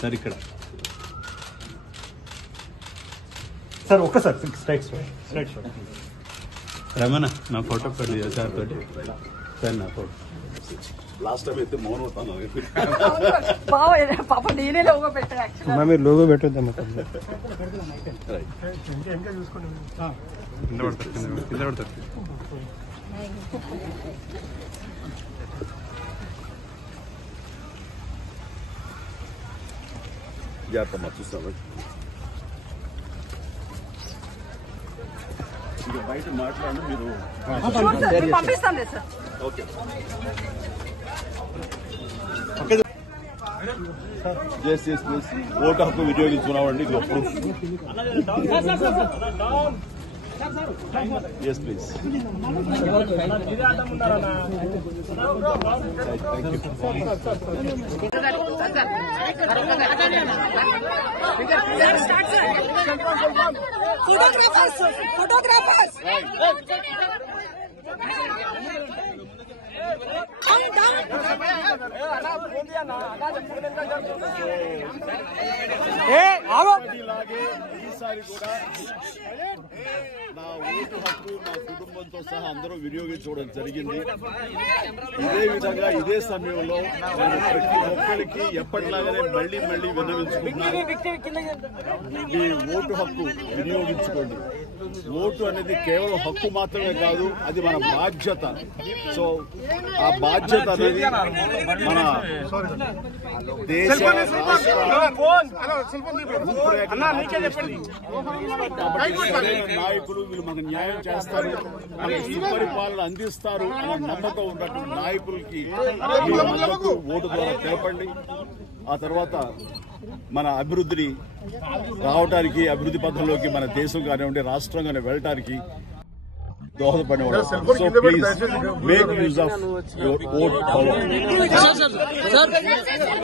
Sir ఇక్కడ sir ఒక్కసారి straight shot Ramana నా ఫోటో పడి సార్ తోటి సార్ నా ఫోటో లాస్ట్ టైం అయితే మౌనం అవుతాను పాప నేనే లోగో పెట్టా మీరు లోగో పెట్టొద్దాం కింద పడతారు జాగ్రత్త చూస్తాను ఇక బయట మాట్లాడి మీరు పంపిస్తాం sir. Okay yes please vote హక్కు వినియోగించుకున్నామండి yes please Photographers. ఈసారి కూడా నా ఓటు హక్కు నా కుటుంబంతో సహా అందరూ వినియోగించుకోవడం జరిగింది. ఇదే విధంగా ఇదే సమయంలో నేను ప్రతి ఒక్కరికి ఎప్పటిలాగానే మళ్ళీ విన్నవించుకుంటున్నాను. మీ ఓటు హక్కు వినియోగించుకోండి. ఓటు అనేది కేవలం హక్కు మాత్రమే కాదు, అది మన బాధ్యత. సో ఆ బాధ్యత అనేది మన దేశ నాయకులు వీళ్ళు మనకు న్యాయం చేస్తారు, మనకి సుపరిపాలన అందిస్తారు అనే నమ్మకం ఉన్నటువంటి నాయకులకి ఓటు ద్వారా తెలపండి. ఆ తర్వాత మన అభివృద్ధిని రావడానికి, అభివృద్ధి పథంలోకి మన దేశం కానివ్వండి రాష్ట్రం కానీ వెళ్ళటానికి దోహదపడేవాడు. So please make use of your vote power.